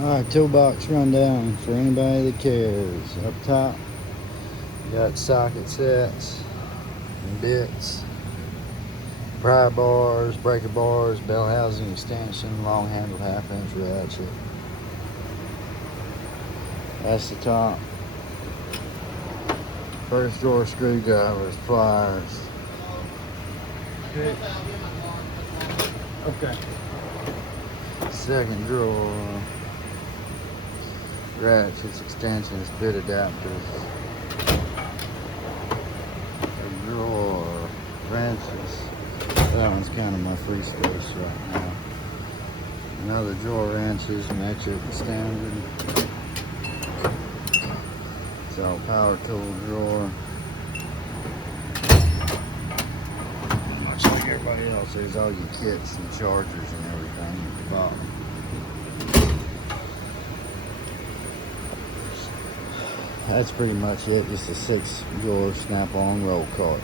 Alright, toolbox rundown for anybody that cares. Up top, you got socket sets and bits, pry bars, breaker bars, bell housing extension, long handled 1/2 inch ratchet. That's the top. First drawer screwdrivers, pliers. Okay. Second drawer, ratchets, extensions, bit adapters. Third drawer, wrenches. That one's kind of my free space right now. Another drawer, wrenches, metric standard. It's all power tool drawer. Much like everybody else, there's all your kits and chargers and everything at the bottom. That's pretty much it. Just a 6 drawer snap-on roll cart.